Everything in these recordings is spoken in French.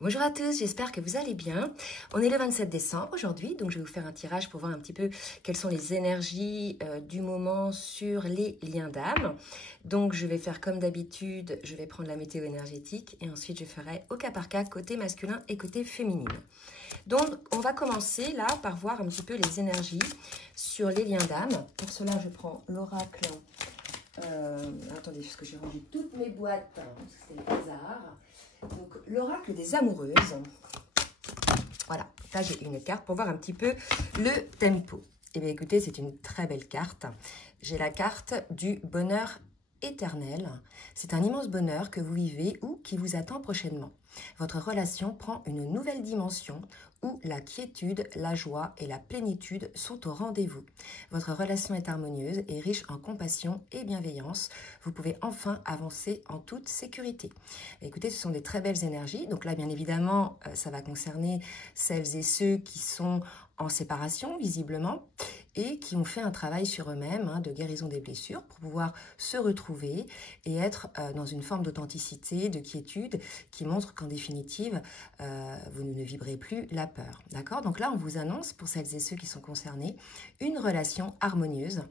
Bonjour à tous, j'espère que vous allez bien. On est le 27 décembre aujourd'hui, donc je vais vous faire un tirage pour voir un petit peu quelles sont les énergies du moment sur les liens d'âme. Donc je vais faire comme d'habitude, je vais prendre la météo énergétique et ensuite je ferai au cas par cas côté masculin et côté féminine. Donc on va commencer là par voir un petit peu les énergies sur les liens d'âme. Pour cela je prends l'oracle. Attendez, parce que j'ai rendu toutes mes boîtes, parce que c'est le hasard. Donc, l'oracle des amoureuses. Voilà, là j'ai une carte pour voir un petit peu le tempo. Et bien écoutez, c'est une très belle carte. J'ai la carte du bonheur éternel. C'est un immense bonheur que vous vivez ou qui vous attend prochainement. Votre relation prend une nouvelle dimension où la quiétude, la joie et la plénitude sont au rendez-vous. Votre relation est harmonieuse et riche en compassion et bienveillance. Vous pouvez enfin avancer en toute sécurité. Écoutez, ce sont des très belles énergies. Donc là, bien évidemment, ça va concerner celles et ceux qui sont en séparation, visiblement, et qui ont fait un travail sur eux-mêmes de guérison des blessures pour pouvoir se retrouver et être dans une forme d'authenticité, de quiétude qui montre qu'en définitive, vous ne vibrez plus la peur. D'accord? Donc là, on vous annonce, pour celles et ceux qui sont concernés, une relation harmonieuse,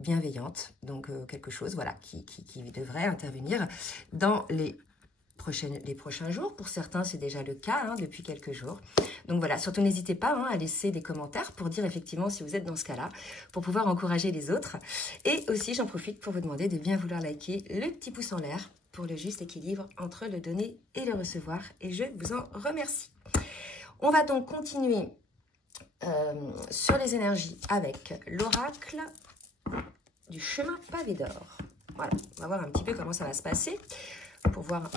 bienveillante, donc quelque chose voilà, qui devrait intervenir dans les prochains jours. Pour certains, c'est déjà le cas depuis quelques jours. Donc voilà, surtout n'hésitez pas à laisser des commentaires pour dire effectivement si vous êtes dans ce cas-là, pour pouvoir encourager les autres. Et aussi, j'en profite pour vous demander de bien vouloir liker le petit pouce en l'air pour le juste équilibre entre le donner et le recevoir. Et je vous en remercie. On va donc continuer sur les énergies avec l'oracle du chemin pavé d'or. Voilà, on va voir un petit peu comment ça va se passer pour voir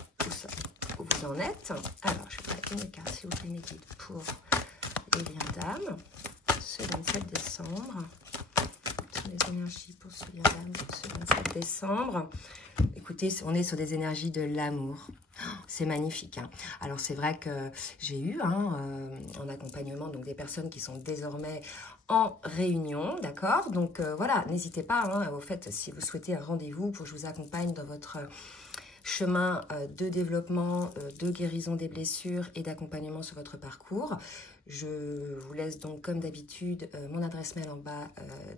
où vous en êtes. Alors, je vais prendre une carte, s'il vous plaît, mes guides, pour les liens d'âme, ce 27 décembre. Les énergies pour ce lien d'âme, ce 27 décembre. Écoutez, on est sur des énergies de l'amour. C'est magnifique. Alors, c'est vrai que j'ai eu en accompagnement donc des personnes qui sont désormais en réunion, d'accord? Donc, voilà, n'hésitez pas, au fait, si vous souhaitez un rendez-vous pour que je vous accompagne dans votre chemin de développement, de guérison des blessures et d'accompagnement sur votre parcours. Je vous laisse donc comme d'habitude mon adresse mail en bas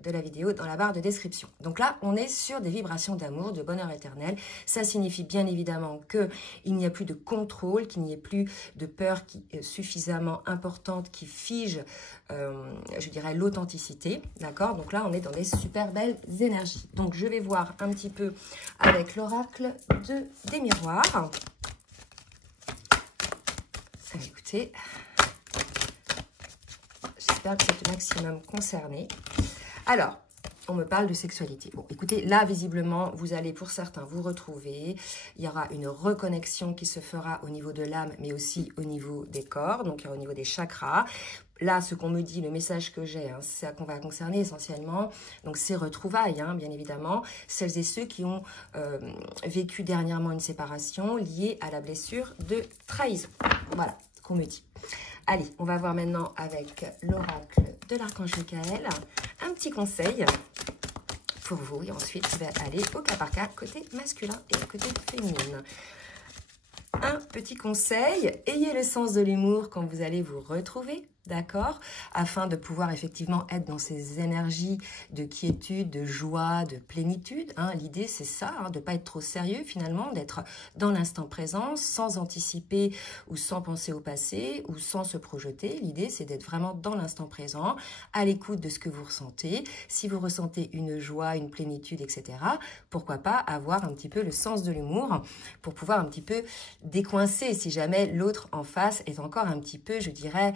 de la vidéo dans la barre de description. Donc là, on est sur des vibrations d'amour, de bonheur éternel. Ça signifie bien évidemment qu'il n'y a plus de contrôle, qu'il n'y ait plus de peur qui est suffisamment importante, qui fige, je dirais, l'authenticité. D'accord? Donc là, on est dans des super belles énergies. Donc je vais voir un petit peu avec l'oracle des miroirs. Écoutez, j'espère que c'est le maximum concerné. Alors, on me parle de sexualité. Bon, écoutez, là, visiblement, vous allez pour certains vous retrouver. Il y aura une reconnexion qui se fera au niveau de l'âme, mais aussi au niveau des corps, donc au niveau des chakras. Là, ce qu'on me dit, le message que j'ai, c'est ça qu'on va concerner essentiellement. Donc, ces retrouvailles, bien évidemment. Celles et ceux qui ont vécu dernièrement une séparation liée à la blessure de trahison. Voilà ce qu'on me dit. Allez, on va voir maintenant avec l'oracle de l'archange Michael un petit conseil pour vous. Et ensuite, je vais aller au cas par cas, côté masculin et côté féminine. Un petit conseil, ayez le sens de l'humour quand vous allez vous retrouver, d'accord? Afin de pouvoir effectivement être dans ces énergies de quiétude, de joie, de plénitude. L'idée, c'est ça, de ne pas être trop sérieux finalement, d'être dans l'instant présent, sans anticiper ou sans penser au passé ou sans se projeter. L'idée, c'est d'être vraiment dans l'instant présent, à l'écoute de ce que vous ressentez. Si vous ressentez une joie, une plénitude, etc., pourquoi pas avoir un petit peu le sens de l'humour pour pouvoir un petit peu décoincer si jamais l'autre en face est encore un petit peu, je dirais,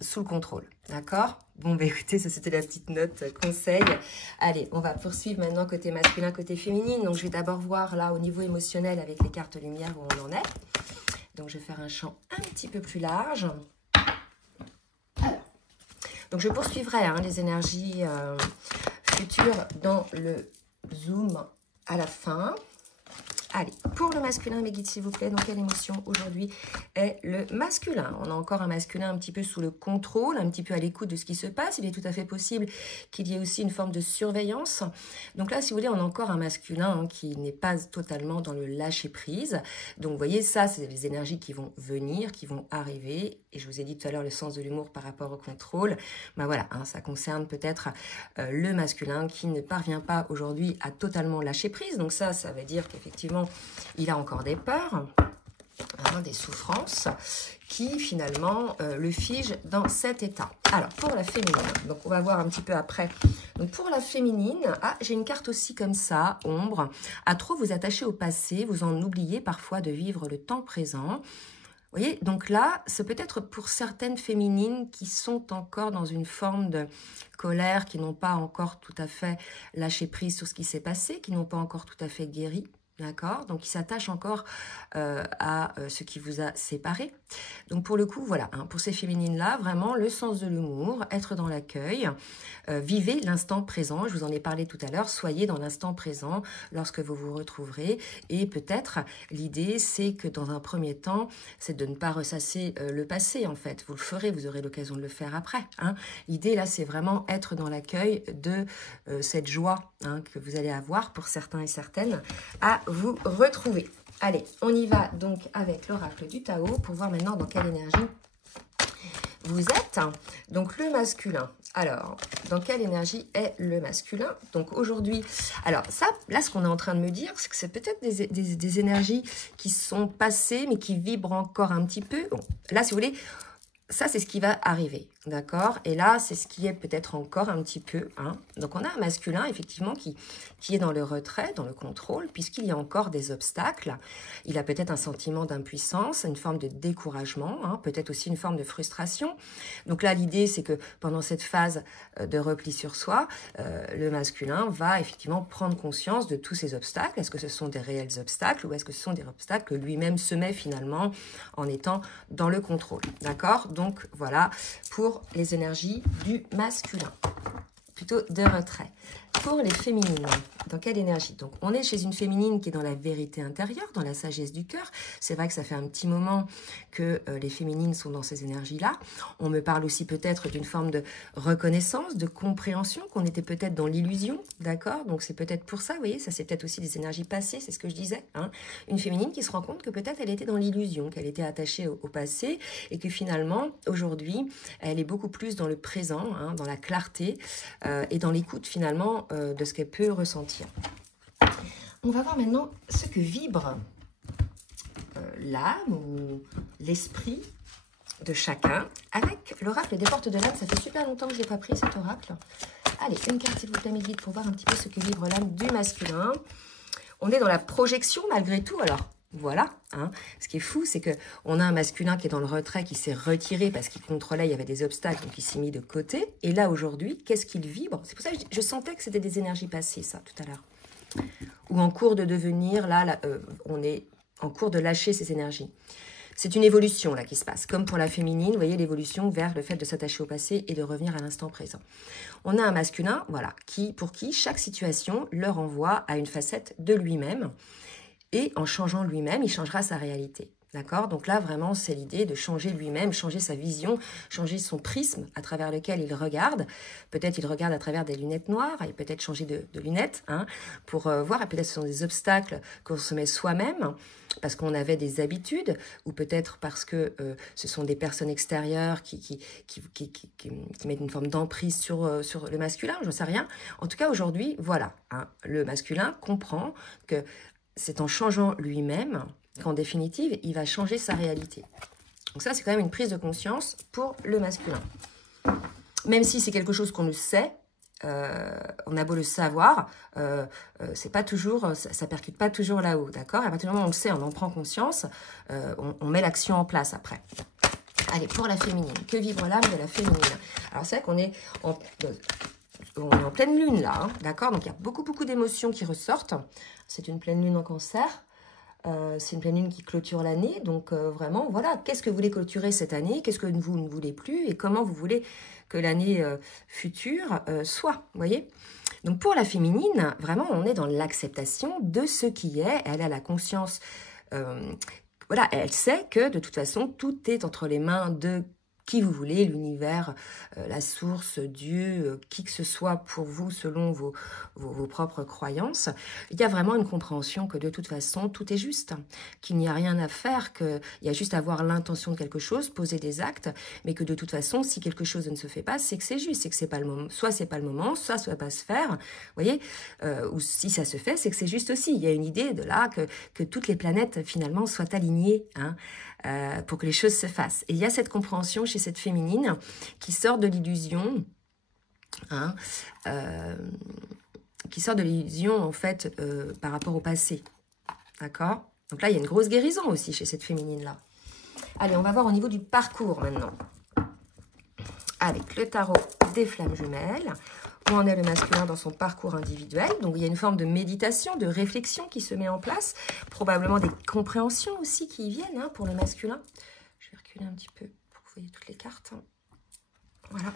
sous le contrôle. D'accord? Bon, bah écoutez, ça c'était la petite note conseil. Allez, on va poursuivre maintenant côté masculin, côté féminine. Donc, je vais d'abord voir là au niveau émotionnel avec les cartes lumière où on en est. Donc, je vais faire un champ un petit peu plus large. Alors, donc je poursuivrai les énergies futures dans le zoom à la fin. Allez, pour le masculin, mes guides, s'il vous plaît, dans quelle émotion aujourd'hui est le masculin? On a encore un masculin un petit peu sous le contrôle, un petit peu à l'écoute de ce qui se passe. Il est tout à fait possible qu'il y ait aussi une forme de surveillance. Donc là, si vous voulez, on a encore un masculin qui n'est pas totalement dans le lâcher-prise. Donc, vous voyez, ça, c'est les énergies qui vont venir, qui vont arriver. Et je vous ai dit tout à l'heure le sens de l'humour par rapport au contrôle. Ben voilà, ça concerne peut-être le masculin qui ne parvient pas aujourd'hui à totalement lâcher prise. Donc ça veut dire qu'effectivement, il a encore des peurs, des souffrances qui finalement le figent dans cet état. Alors pour la féminine, donc on va voir un petit peu après. Donc pour la féminine, j'ai une carte aussi comme ça, ombre. À trop vous attacher au passé, vous en oubliez parfois de vivre le temps présent. Vous voyez, donc là, c'est peut-être pour certaines féminines qui sont encore dans une forme de colère, qui n'ont pas encore tout à fait lâché prise sur ce qui s'est passé, qui n'ont pas encore tout à fait guéri. D'accord? Donc, il s'attache encore à ce qui vous a séparé. Donc, pour le coup, voilà, pour ces féminines-là, vraiment, le sens de l'humour, être dans l'accueil, vivez l'instant présent. Je vous en ai parlé tout à l'heure. Soyez dans l'instant présent lorsque vous vous retrouverez. Et peut-être, l'idée, c'est que dans un premier temps, c'est de ne pas ressasser le passé, en fait. Vous le ferez, vous aurez l'occasion de le faire après. L'idée, là, c'est vraiment être dans l'accueil de cette joie que vous allez avoir, pour certains et certaines, à vous retrouver. Allez, on y va donc avec l'oracle du Tao pour voir maintenant dans quelle énergie vous êtes. Donc le masculin. Alors, dans quelle énergie est le masculin? Donc aujourd'hui, alors ça, là ce qu'on est en train de me dire, c'est que c'est peut-être des énergies qui sont passées mais qui vibrent encore un petit peu. Bon, là si vous voulez, ça c'est ce qui va arriver. D'accord? Et là, c'est ce qui est peut-être encore un petit peu. Donc, on a un masculin, effectivement, qui est dans le retrait, dans le contrôle, puisqu'il y a encore des obstacles. Il a peut-être un sentiment d'impuissance, une forme de découragement, peut-être aussi une forme de frustration. Donc là, l'idée, c'est que pendant cette phase de repli sur soi, le masculin va effectivement prendre conscience de tous ces obstacles. Est-ce que ce sont des réels obstacles ou est-ce que ce sont des obstacles que lui-même se met finalement en étant dans le contrôle? D'accord? Donc, voilà pour les énergies du masculin, plutôt de retrait. Pour les féminines, dans quelle énergie? Donc, on est chez une féminine qui est dans la vérité intérieure, dans la sagesse du cœur. C'est vrai que ça fait un petit moment que les féminines sont dans ces énergies-là. On me parle aussi peut-être d'une forme de reconnaissance, de compréhension, qu'on était peut-être dans l'illusion, d'accord? Donc, c'est peut-être pour ça, vous voyez, ça c'est peut-être aussi des énergies passées, c'est ce que je disais. Une féminine qui se rend compte que peut-être elle était dans l'illusion, qu'elle était attachée au passé et que finalement, aujourd'hui, elle est beaucoup plus dans le présent, dans la clarté et dans l'écoute finalement de ce qu'elle peut ressentir. On va voir maintenant ce que vibre l'âme ou l'esprit de chacun avec l'oracle des portes de l'âme. Ça fait super longtemps que je n'ai pas pris cet oracle. Allez, une carte s'il vous plaît, mes guides, pour voir un petit peu ce que vibre l'âme du masculin. On est dans la projection malgré tout, alors voilà. Ce qui est fou, c'est qu'on a un masculin qui est dans le retrait, qui s'est retiré parce qu'il contrôlait, il y avait des obstacles, donc il s'est mis de côté. Et là, aujourd'hui, qu'est-ce qu'il vibre? C'est pour ça que je sentais que c'était des énergies passées, ça, tout à l'heure. Ou en cours de devenir, là, on est en cours de lâcher ces énergies. C'est une évolution, là, qui se passe. Comme pour la féminine, vous voyez, l'évolution vers le fait de s'attacher au passé et de revenir à l'instant présent. On a un masculin, voilà, pour qui chaque situation le renvoie à une facette de lui-même. Et en changeant lui-même, il changera sa réalité. D'accord? Donc là, vraiment, c'est l'idée de changer lui-même, changer sa vision, changer son prisme à travers lequel il regarde. Peut-être il regarde à travers des lunettes noires, et peut-être changer de lunettes pour voir. Et peut-être ce sont des obstacles qu'on se met soi-même, parce qu'on avait des habitudes, ou peut-être parce que ce sont des personnes extérieures qui mettent une forme d'emprise sur le masculin, je ne sais rien. En tout cas, aujourd'hui, voilà, le masculin comprend que c'est en changeant lui-même qu'en définitive, il va changer sa réalité. Donc ça, c'est quand même une prise de conscience pour le masculin. Même si c'est quelque chose qu'on le sait, on a beau le savoir, c'est pas toujours, ça percute pas toujours là-haut, d'accord? À partir du moment où on le sait, on en prend conscience, on met l'action en place après. Allez, pour la féminine, que vibre l'âme de la féminine? Alors c'est vrai qu'on est en pleine lune là, d'accord? Donc il y a beaucoup d'émotions qui ressortent. C'est une pleine lune en Cancer. C'est une pleine lune qui clôture l'année. Donc vraiment, voilà, qu'est-ce que vous voulez clôturer cette année? Qu'est-ce que vous ne voulez plus? Et comment vous voulez que l'année future soit? Vous voyez? Donc pour la féminine, vraiment, on est dans l'acceptation de ce qui est. Elle a la conscience, voilà, elle sait que de toute façon, tout est entre les mains de qui vous voulez, l'univers, la source, Dieu, qui que ce soit pour vous selon vos propres croyances. Il y a vraiment une compréhension que de toute façon, tout est juste, qu'il n'y a rien à faire, qu'il y a juste à avoir l'intention de quelque chose, poser des actes, mais que de toute façon, si quelque chose ne se fait pas, c'est que c'est juste, c'est que c'est pas le moment, soit c'est pas le moment, soit ça va pas se faire, vous voyez, ou si ça se fait, c'est que c'est juste aussi. Il y a une idée de là que toutes les planètes finalement soient alignées, hein, pour que les choses se fassent. Et il y a cette compréhension chez cette féminine qui sort de l'illusion, hein, qui sort de l'illusion en fait par rapport au passé. D'accord? Donc là, il y a une grosse guérison aussi chez cette féminine-là. Allez, on va voir au niveau du parcours maintenant. Avec le tarot des flammes jumelles, où en est le masculin dans son parcours individuel. Donc, il y a une forme de méditation, de réflexion qui se met en place. Probablement des compréhensions aussi qui y viennent, hein, pour le masculin. Je vais reculer un petit peu pour que vous voyez toutes les cartes. Hein. Voilà.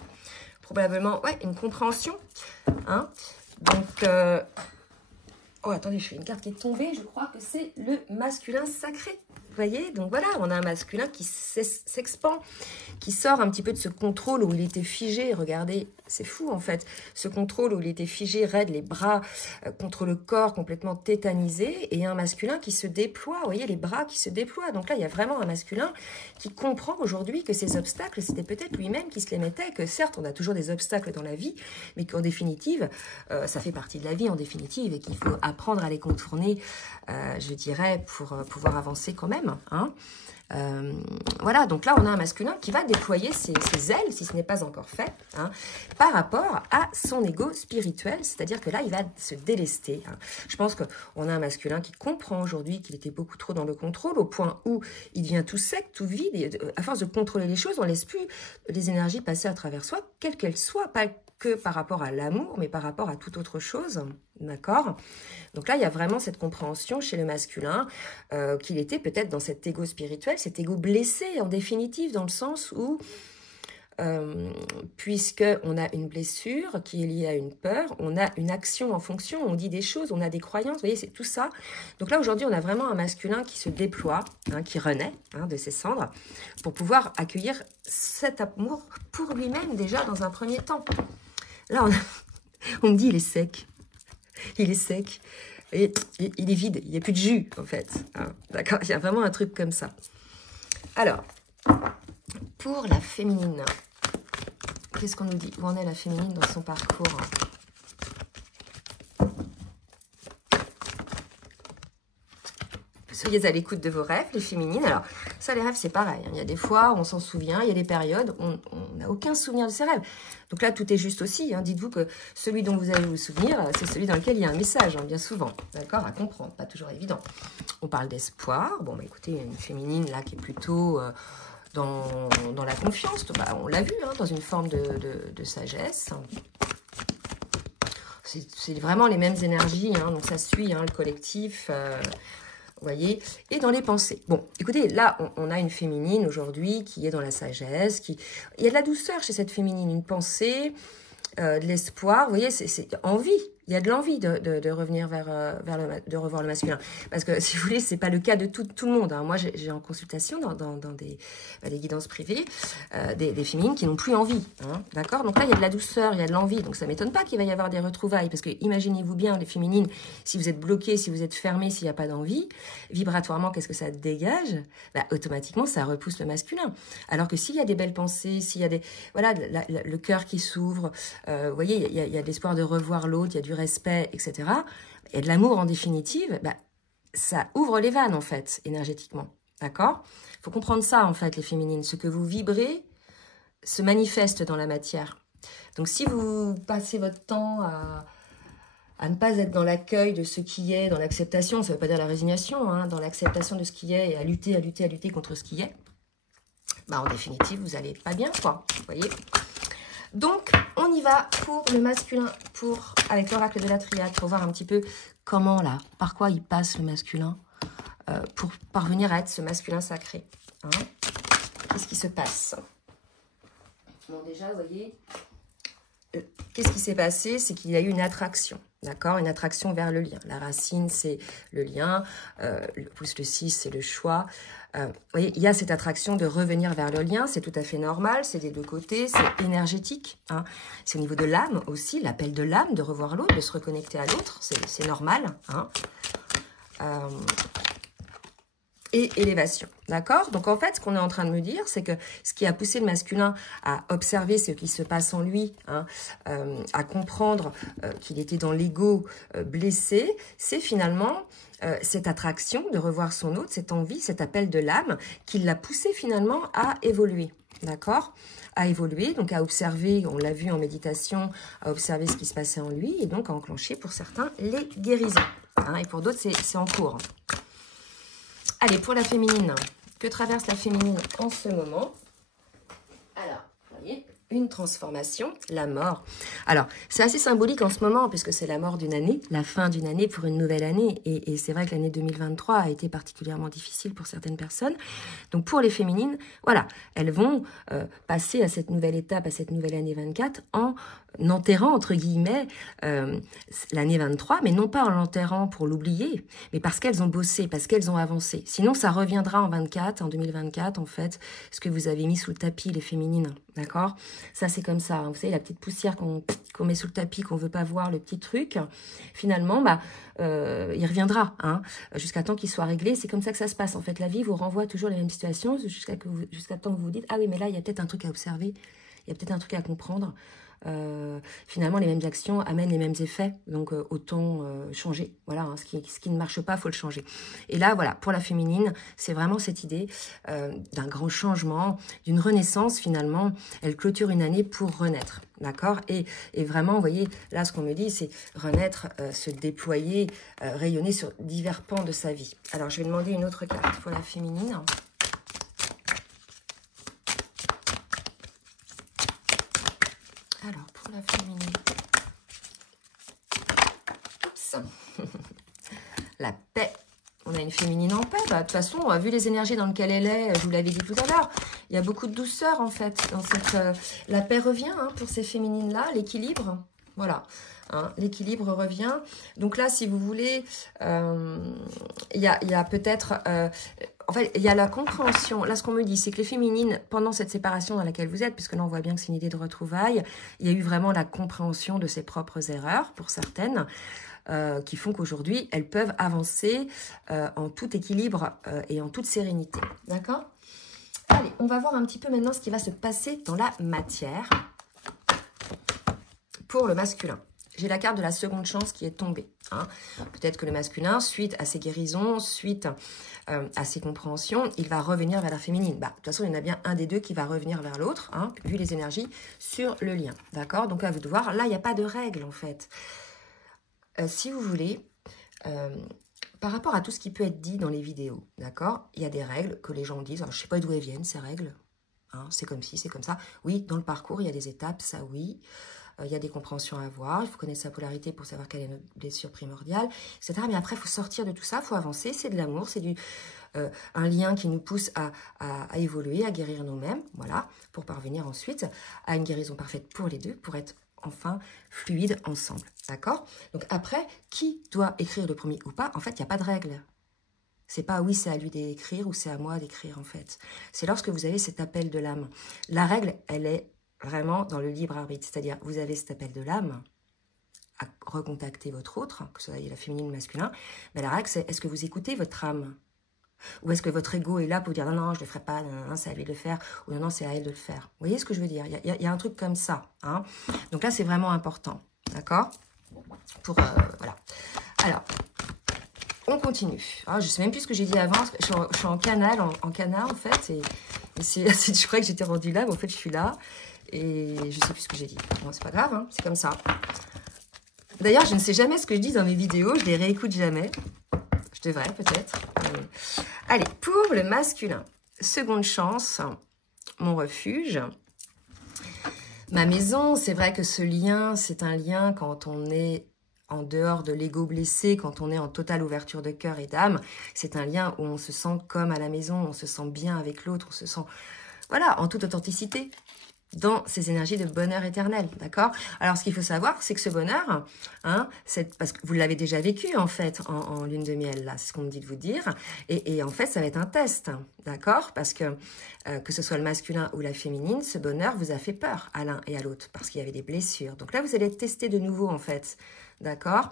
Probablement, ouais, une compréhension. Hein. Donc, oh, attendez, je fais une carte qui est tombée. Je crois que c'est le masculin sacré. Vous voyez, donc voilà, on a un masculin qui s'expand, qui sort un petit peu de ce contrôle où il était figé. Regardez, c'est fou en fait. Ce contrôle où il était figé, raide, les bras contre le corps, complètement tétanisé. Et un masculin qui se déploie, vous voyez, les bras qui se déploient. Donc là, il y a vraiment un masculin qui comprend aujourd'hui que ces obstacles, c'était peut-être lui-même qui se les mettait. Que certes, on a toujours des obstacles dans la vie, mais qu'en définitive, ça fait partie de la vie en définitive. Et qu'il faut apprendre à les contourner, je dirais, pour pouvoir avancer quand même. Hein. Voilà, donc là on a un masculin qui va déployer ses ailes, si ce n'est pas encore fait, hein, par rapport à son ego spirituel, c'est-à-dire que là il va se délester. Hein. Je pense qu'on a un masculin qui comprend aujourd'hui qu'il était beaucoup trop dans le contrôle, au point où il devient tout sec, tout vide, et à force de contrôler les choses, on ne laisse plus les énergies passer à travers soi, quelles qu'elles soient, pas que par rapport à l'amour, mais par rapport à toute autre chose, d'accord? Donc là, il y a vraiment cette compréhension chez le masculin qu'il était peut-être dans cet ego spirituel, cet ego blessé en définitive, dans le sens où, puisqu'on a une blessure qui est liée à une peur, on a une action en fonction, on dit des choses, on a des croyances, vous voyez, c'est tout ça. Donc là, aujourd'hui, on a vraiment un masculin qui se déploie, hein, qui renaît, hein, de ses cendres, pour pouvoir accueillir cet amour pour lui-même déjà dans un premier temps. Là, on me dit, il est sec. Il est sec. Et il est vide. Il n'y a plus de jus, en fait. Hein, d'accord? Il y a vraiment un truc comme ça. Alors, pour la féminine, qu'est-ce qu'on nous dit? Où en est la féminine dans son parcours? Soyez à l'écoute de vos rêves, les féminines. Alors, ça, les rêves, c'est pareil. Hein. Il y a des fois, on s'en souvient. Il y a des périodes, on n'a aucun souvenir de ses rêves. Donc là, tout est juste aussi. Hein. Dites-vous que celui dont vous allez vous souvenir, c'est celui dans lequel il y a un message, hein, bien souvent. D'accord? À comprendre. Pas toujours évident. On parle d'espoir. Bon, bah, écoutez, il y a une féminine, là, qui est plutôt dans la confiance. Bah, on l'a vu, hein, dans une forme de sagesse. C'est vraiment les mêmes énergies. Hein, donc, ça suit, hein, le collectif... vous voyez, et dans les pensées. Bon, écoutez, là, on a une féminine aujourd'hui qui est dans la sagesse, il y a de la douceur chez cette féminine, une pensée, de l'espoir, vous voyez, c'est envie. Il y a de l'envie de revenir de revoir le masculin. Parce que, si vous voulez, c'est pas le cas de tout le monde. Hein. Moi, j'ai en consultation dans des guidances privées des féminines qui n'ont plus envie. Hein. D'accord? Donc là, il y a de la douceur, il y a de l'envie. Donc ça m'étonne pas qu'il va y avoir des retrouvailles. Parce que, imaginez-vous bien, les féminines, si vous êtes bloqué, si vous êtes fermé, s'il n'y a pas d'envie, vibratoirement, qu'est-ce que ça dégage? Bah, automatiquement, ça repousse le masculin. Alors que s'il y a des belles pensées, s'il y a voilà, le cœur qui s'ouvre, vous voyez, il y a de l'espoir de revoir l'autre, il y a du respect, etc. Et de l'amour en définitive, bah, ça ouvre les vannes en fait, énergétiquement. D'accord? Il faut comprendre ça en fait, les féminines. Ce que vous vibrez se manifeste dans la matière. Donc si vous passez votre temps à ne pas être dans l'accueil de ce qui est, dans l'acceptation, ça ne veut pas dire la résignation, hein, dans l'acceptation de ce qui est et à lutter contre ce qui est, bah, en définitive, vous n'allez pas bien, quoi. Vous voyez? Donc, on y va pour le masculin, avec l'oracle de la triade, pour voir un petit peu comment, là, par quoi il passe le masculin, pour parvenir à être ce masculin sacré. Hein. Qu'est-ce qui se passe? Bon, déjà, vous voyez, qu'est-ce qui s'est passé? C'est qu'il y a eu une attraction, d'accord? Une attraction vers le lien. La racine, c'est le lien, plus le 6, c'est le choix. Vous voyez, il y a cette attraction de revenir vers le lien, c'est tout à fait normal, c'est des deux côtés, c'est énergétique. Hein. C'est au niveau de l'âme aussi, l'appel de l'âme, de revoir l'autre, de se reconnecter à l'autre, c'est normal. Hein. Et élévation, d'accord? Donc en fait, ce qu'on est en train de me dire, c'est que ce qui a poussé le masculin à observer ce qui se passe en lui, hein, à comprendre qu'il était dans l'ego blessé, c'est finalement cette attraction de revoir son autre, cette envie, cet appel de l'âme qui l'a poussé finalement à évoluer, d'accord? À évoluer, donc à observer, on l'a vu en méditation, à observer ce qui se passait en lui et donc à enclencher pour certains les guérisons. Hein, et pour d'autres, c'est en cours. Allez, pour la féminine, que traverse la féminine en ce moment? Alors, vous voyez, une transformation, la mort. Alors, c'est assez symbolique en ce moment, puisque c'est la mort d'une année, la fin d'une année pour une nouvelle année. Et c'est vrai que l'année 2023 a été particulièrement difficile pour certaines personnes. Donc, pour les féminines, voilà, elles vont passer à cette nouvelle étape, à cette nouvelle année 24, en enterrant, entre guillemets, l'année 23, mais non pas en l'enterrant pour l'oublier, mais parce qu'elles ont bossé, parce qu'elles ont avancé. Sinon, ça reviendra en 24, en 2024, en fait, ce que vous avez mis sous le tapis, les féminines, d'accord? Ça, c'est comme ça, hein. Vous savez, la petite poussière qu'on met sous le tapis, qu'on veut pas voir, le petit truc, finalement, bah, il reviendra, hein, jusqu'à temps qu'il soit réglé. C'est comme ça que ça se passe, en fait. La vie vous renvoie toujours les mêmes situations, jusqu'à temps que vous vous dites, ah oui, mais là, il y a peut-être un truc à observer, il y a peut-être un truc à comprendre. Finalement, les mêmes actions amènent les mêmes effets, donc autant changer. Voilà, hein, ce qui ne marche pas, faut le changer. Et là, voilà, pour la féminine, c'est vraiment cette idée d'un grand changement, d'une renaissance finalement. Elle clôture une année pour renaître, d'accord? Et vraiment, vous voyez, là, ce qu'on me dit, c'est renaître, se déployer, rayonner sur divers pans de sa vie. Alors, je vais demander une autre carte pour la féminine. Alors, pour la féminine, oups, la paix. On a une féminine en paix. Bah, de toute façon, vu les énergies dans lesquelles elle est, je vous l'avais dit tout à l'heure, il y a beaucoup de douceur, en fait. Dans cette, la paix revient hein, pour ces féminines-là, l'équilibre. Voilà, hein, l'équilibre revient. Donc là, si vous voulez, il y a peut-être... en fait, il y a la compréhension. Là, ce qu'on me dit, c'est que les féminines, pendant cette séparation dans laquelle vous êtes, puisque là, on voit bien que c'est une idée de retrouvailles, il y a eu vraiment la compréhension de ses propres erreurs, pour certaines, qui font qu'aujourd'hui, elles peuvent avancer en tout équilibre et en toute sérénité. D'accord? Allez, on va voir un petit peu maintenant ce qui va se passer dans la matière pour le masculin. J'ai la carte de la seconde chance qui est tombée. Hein. Peut-être que le masculin, suite à ses guérisons, suite à ses compréhensions, il va revenir vers la féminine. Bah, de toute façon, il y en a bien un des deux qui va revenir vers l'autre, hein, vu les énergies, sur le lien. D'accord? Donc, à vous de voir. Là, il n'y a pas de règle, en fait. Si vous voulez, par rapport à tout ce qui peut être dit dans les vidéos, d'accord? Il y a des règles que les gens disent. Alors, je ne sais pas d'où elles viennent, ces règles. Hein, c'est comme ci, c'est comme ça. Oui, dans le parcours, il y a des étapes, ça oui. Il y a des compréhensions à avoir, il faut connaître sa polarité pour savoir quelle est notre blessure primordiale, etc. Mais après, il faut sortir de tout ça, il faut avancer, c'est de l'amour, c'est un lien qui nous pousse à évoluer, à guérir nous-mêmes, voilà, pour parvenir ensuite à une guérison parfaite pour les deux, pour être enfin fluide ensemble, d'accord? Donc après, qui doit écrire le premier ou pas? En fait, il n'y a pas de règle. C'est pas oui, c'est à lui d'écrire ou c'est à moi d'écrire, en fait. C'est lorsque vous avez cet appel de l'âme. La règle, elle est vraiment dans le libre arbitre, c'est-à-dire vous avez cet appel de l'âme à recontacter votre autre, que ce soit la féminine ou le masculin, mais la règle c'est est-ce que vous écoutez votre âme? Ou est-ce que votre ego est là pour dire non, non, je ne le ferai pas, non, non, c'est à lui de le faire, ou non, non, c'est à elle de le faire. Vous voyez ce que je veux dire? Il y a un truc comme ça. Hein. Donc là, c'est vraiment important, d'accord? Pour, voilà. Alors, on continue. Alors, je ne sais même plus ce que j'ai dit avant, je suis en canal, en fait, et je croyais que j'étais rendue là, mais en fait, je suis là. Et je ne sais plus ce que j'ai dit. Bon, c'est pas grave, hein, c'est comme ça. D'ailleurs, je ne sais jamais ce que je dis dans mes vidéos. Je les réécoute jamais. Je devrais, peut-être. Mais... Allez, pour le masculin. Seconde chance, mon refuge. Ma maison, c'est vrai que ce lien, c'est un lien quand on est en dehors de l'ego blessé, quand on est en totale ouverture de cœur et d'âme. C'est un lien où on se sent comme à la maison, on se sent bien avec l'autre, on se sent, voilà, en toute authenticité. dans ces énergies de bonheur éternel, d'accord? Alors, ce qu'il faut savoir, c'est que ce bonheur, hein, parce que vous l'avez déjà vécu, en fait, en lune de miel, là, c'est ce qu'on me dit de vous dire, et en fait, ça va être un test, d'accord? Parce que ce soit le masculin ou la féminine, ce bonheur vous a fait peur à l'un et à l'autre, parce qu'il y avait des blessures. Donc là, vous allez être testé de nouveau, en fait, d'accord?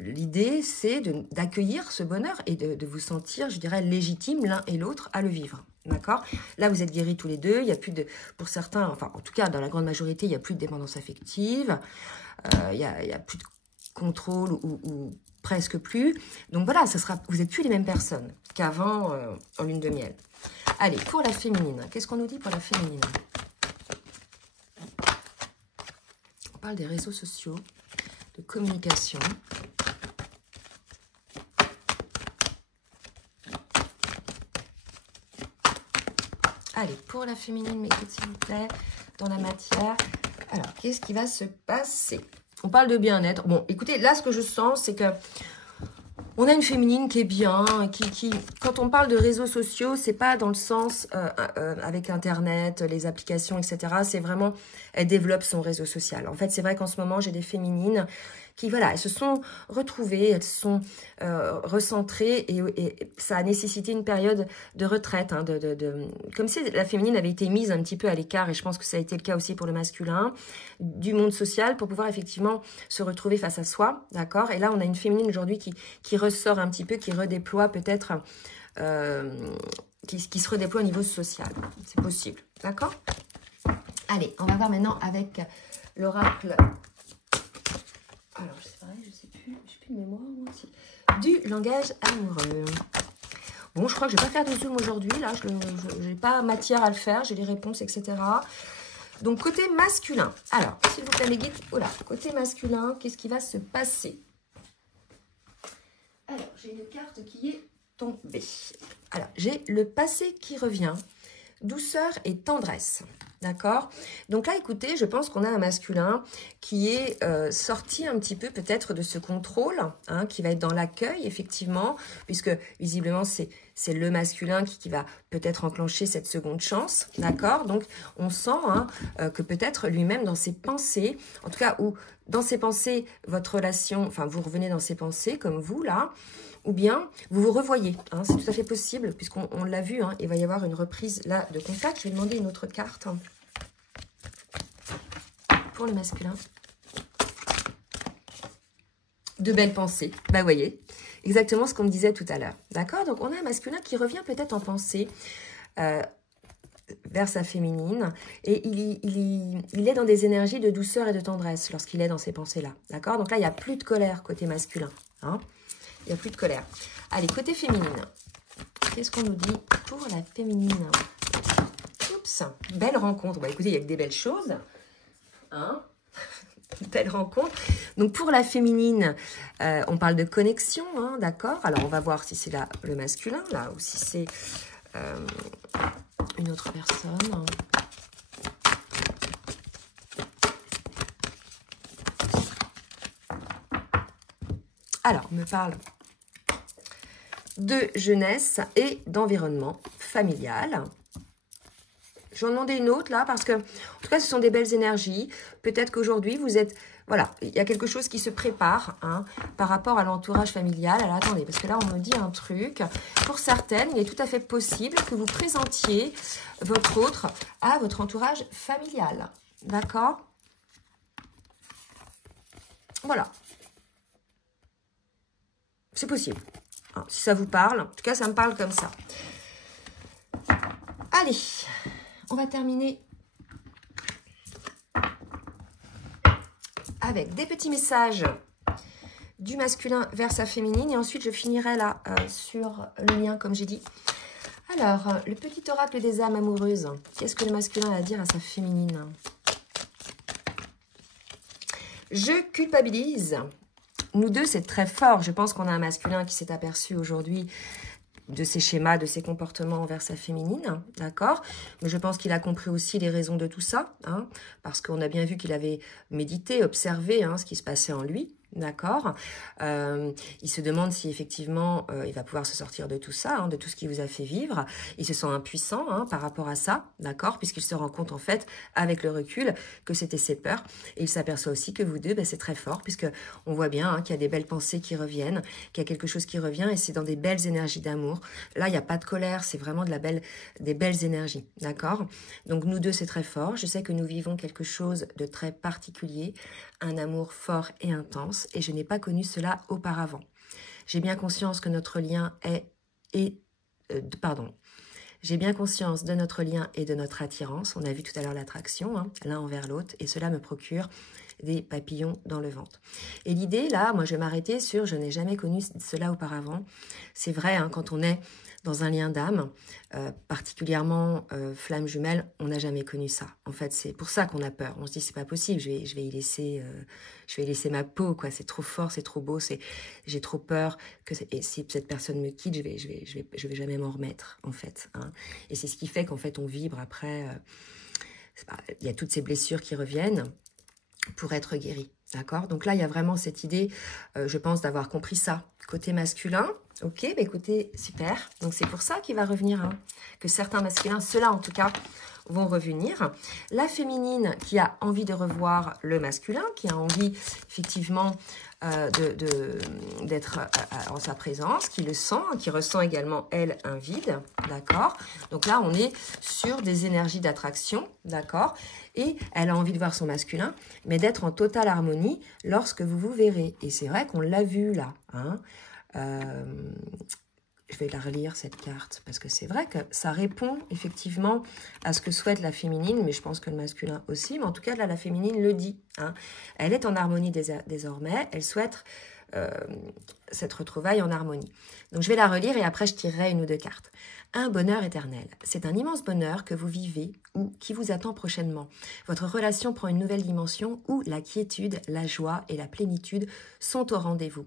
L'idée, c'est d'accueillir ce bonheur et de vous sentir, je dirais, légitime l'un et l'autre à le vivre. D'accord? Là, vous êtes guéris tous les deux. Il y a plus de, pour certains, enfin, en tout cas, dans la grande majorité, il n'y a plus de dépendance affective. Il y a plus de contrôle ou presque plus. Donc voilà, vous n'êtes plus les mêmes personnes qu'avant en lune de miel. Allez, pour la féminine, qu'est-ce qu'on nous dit pour la féminine? On parle des réseaux sociaux, de communication. Allez, pour la féminine, mettez s'il vous plaît, dans la matière. Alors, qu'est-ce qui va se passer? On parle de bien-être. Bon, écoutez, là, ce que je sens, c'est que on a une féminine qui est bien, quand on parle de réseaux sociaux, c'est pas dans le sens avec Internet, les applications, etc. C'est vraiment, elle développe son réseau social. En fait, c'est vrai qu'en ce moment, j'ai des féminines qui, voilà, elles se sont retrouvées, elles se sont recentrées et ça a nécessité une période de retraite, hein, comme si la féminine avait été mise un petit peu à l'écart, et je pense que ça a été le cas aussi pour le masculin, du monde social pour pouvoir effectivement se retrouver face à soi, d'accord? Et là, on a une féminine aujourd'hui qui ressort un petit peu, qui redéploie peut-être, qui se redéploie au niveau social. C'est possible, d'accord? Allez, on va voir maintenant avec l'oracle. Alors, c'est pareil, je sais plus de mémoire, moi aussi. Du langage amoureux. Bon, je crois que je ne vais pas faire de zoom aujourd'hui. Là, je n'ai pas matière à le faire. J'ai les réponses, etc. Donc, côté masculin. Alors, s'il vous plaît, mes guides. Oula, côté masculin, qu'est-ce qui va se passer? Alors, j'ai une carte qui est tombée. Alors, j'ai le passé qui revient. Douceur et tendresse. D'accord? Donc là, écoutez, je pense qu'on a un masculin qui est sorti un petit peu peut-être de ce contrôle, hein, qui va être dans l'accueil, effectivement, puisque visiblement, c'est le masculin qui va peut-être enclencher cette seconde chance. D'accord? Donc, on sent hein, que peut-être lui-même, dans ses pensées, en tout cas, ou dans ses pensées, votre relation, enfin, vous revenez dans ses pensées, comme vous, là, ou bien vous vous revoyez, hein, c'est tout à fait possible, puisqu'on l'a vu, hein, il va y avoir une reprise là de contact. Je vais demander une autre carte hein, pour le masculin. De belles pensées, bah vous voyez, exactement ce qu'on me disait tout à l'heure, d'accord? Donc on a un masculin qui revient peut-être en pensée vers sa féminine, et il est dans des énergies de douceur et de tendresse lorsqu'il est dans ces pensées-là, d'accord? Donc là, il n'y a plus de colère côté masculin, hein. Il n'y a plus de colère. Allez, côté féminine. Qu'est-ce qu'on nous dit pour la féminine? Oups, belle rencontre. Bah, écoutez, il y a que des belles choses. Hein? Belle rencontre. Donc, pour la féminine, on parle de connexion, hein, d'accord? Alors, on va voir si c'est là le masculin, là, ou si c'est une autre personne. Alors, on me parle de jeunesse et d'environnement familial. Je vais en demander une autre là parce que, en tout cas, ce sont des belles énergies. Peut-être qu'aujourd'hui, vous êtes, voilà, il y a quelque chose qui se prépare hein, par rapport à l'entourage familial. Alors, attendez, parce que là, on me dit un truc. Pour certaines, il est tout à fait possible que vous présentiez votre autre à votre entourage familial. D'accord? Voilà. C'est possible. Alors, si ça vous parle, en tout cas, ça me parle comme ça. Allez, on va terminer avec des petits messages du masculin vers sa féminine. Et ensuite, je finirai là sur le lien, comme j'ai dit. Alors, le petit oracle des âmes amoureuses. Qu'est-ce que le masculin a à dire à sa féminine? Je culpabilise. Nous deux, c'est très fort. Je pense qu'on a un masculin qui s'est aperçu aujourd'hui de ses schémas, de ses comportements envers sa féminine, d'accord? Mais je pense qu'il a compris aussi les raisons de tout ça, hein, parce qu'on a bien vu qu'il avait médité, observé hein, ce qui se passait en lui, d'accord? Il se demande si effectivement il va pouvoir se sortir de tout ça, hein, de tout ce qui vous a fait vivre. Il se sent impuissant hein, par rapport à ça, d'accord? Puisqu'il se rend compte en fait, avec le recul, que c'était ses peurs. Et il s'aperçoit aussi que vous deux, ben, c'est très fort, puisque on voit bien hein, qu'il y a des belles pensées qui reviennent, qu'il y a quelque chose qui revient, et c'est dans des belles énergies d'amour. Là, il n'y a pas de colère, c'est vraiment des belles énergies, d'accord? Donc nous deux, c'est très fort. Je sais que nous vivons quelque chose de très particulier, un amour fort et intense, et je n'ai pas connu cela auparavant. J'ai bien conscience que notre lien j'ai bien conscience de notre lien et de notre attirance. On a vu tout à l'heure l'attraction, hein, l'un envers l'autre, et cela me procure des papillons dans le ventre. Et l'idée, là, moi, je vais m'arrêter sur « je n'ai jamais connu cela auparavant ». C'est vrai, hein, quand on est dans un lien d'âme, particulièrement flamme jumelle, on n'a jamais connu ça. En fait, c'est pour ça qu'on a peur. On se dit, c'est pas possible, je vais y laisser ma peau, quoi. C'est trop fort, c'est trop beau, j'ai trop peur et si cette personne me quitte, je vais jamais m'en remettre, en fait. Hein. Et c'est ce qui fait qu'en fait, on vibre après. Il y a toutes ces blessures qui reviennent pour être guéri, d'accord? Donc là, il y a vraiment cette idée, je pense, d'avoir compris ça. Côté masculin, ok, bah écoutez, super. Donc c'est pour ça qu'il va revenir, hein, que certains masculins, ceux-là en tout cas, vont revenir. La féminine qui a envie de revoir le masculin, qui a envie effectivement d'être en sa présence, qui le sent, qui ressent également, elle, un vide, d'accord? Donc là, on est sur des énergies d'attraction, d'accord? Et elle a envie de voir son masculin, mais d'être en totale harmonie lorsque vous vous verrez. Et c'est vrai qu'on l'a vu là, hein? Je vais la relire cette carte parce que c'est vrai que ça répond effectivement à ce que souhaite la féminine, mais je pense que le masculin aussi, mais en tout cas là la féminine le dit, hein. Elle est en harmonie désormais, elle souhaite cette retrouvaille en harmonie. Donc je vais la relire et après je tirerai une ou deux cartes. Un bonheur éternel. C'est un immense bonheur que vous vivez ou qui vous attend prochainement. Votre relation prend une nouvelle dimension où la quiétude, la joie et la plénitude sont au rendez-vous.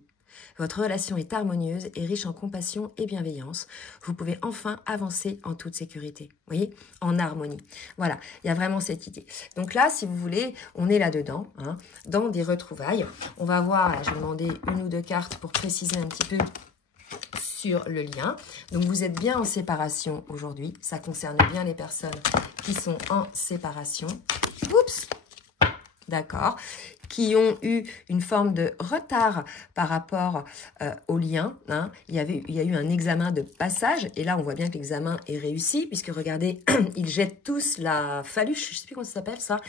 Votre relation est harmonieuse et riche en compassion et bienveillance. Vous pouvez enfin avancer en toute sécurité. Vous voyez, en harmonie. Voilà, il y a vraiment cette idée. Donc là, si vous voulez, on est là-dedans, hein, dans des retrouvailles. On va voir, là, je vais demander une ou deux cartes pour préciser un petit peu sur le lien. Donc vous êtes bien en séparation aujourd'hui. Ça concerne bien les personnes qui sont en séparation. Oups! D'accord, qui ont eu une forme de retard par rapport au lien. Hein. Il y a eu un examen de passage, et là, on voit bien que l'examen est réussi, puisque regardez, ils jettent tous la faluche, je ne sais plus comment ça s'appelle ça.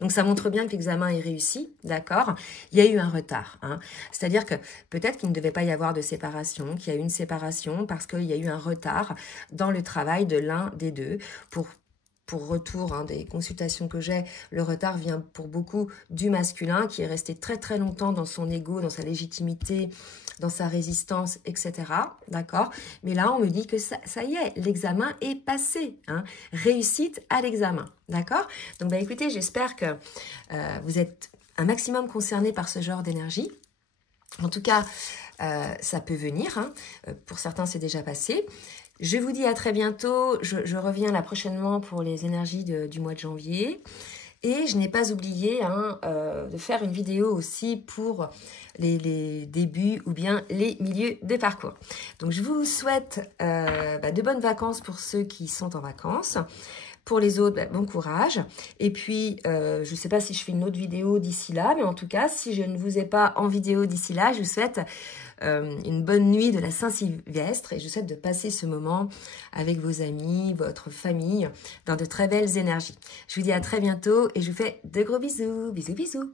Donc, ça montre bien que l'examen est réussi, d'accord? Il y a eu un retard. Hein. C'est-à-dire que peut-être qu'il ne devait pas y avoir de séparation, qu'il y a eu une séparation parce qu'il y a eu un retard dans le travail de l'un des deux pour retour hein, des consultations que j'ai, le retard vient pour beaucoup du masculin qui est resté très très longtemps dans son ego, dans sa légitimité, dans sa résistance, etc. D'accord? Mais là, on me dit que ça y est, l'examen est passé. Hein, réussite à l'examen. D'accord? Donc, bah, écoutez, j'espère que vous êtes un maximum concerné par ce genre d'énergie. En tout cas, ça peut venir. Hein. Pour certains, c'est déjà passé. Je vous dis à très bientôt. Je reviens là prochainement pour les énergies du mois de janvier. Et je n'ai pas oublié hein, de faire une vidéo aussi pour les débuts ou bien les milieux de parcours. Donc, je vous souhaite de bonnes vacances pour ceux qui sont en vacances. Pour les autres, bon courage. Et puis, je ne sais pas si je fais une autre vidéo d'ici là, mais en tout cas, si je ne vous ai pas en vidéo d'ici là, je vous souhaite une bonne nuit de la Saint-Sylvestre et je vous souhaite de passer ce moment avec vos amis, votre famille, dans de très belles énergies. Je vous dis à très bientôt et je vous fais de gros bisous. Bisous, bisous.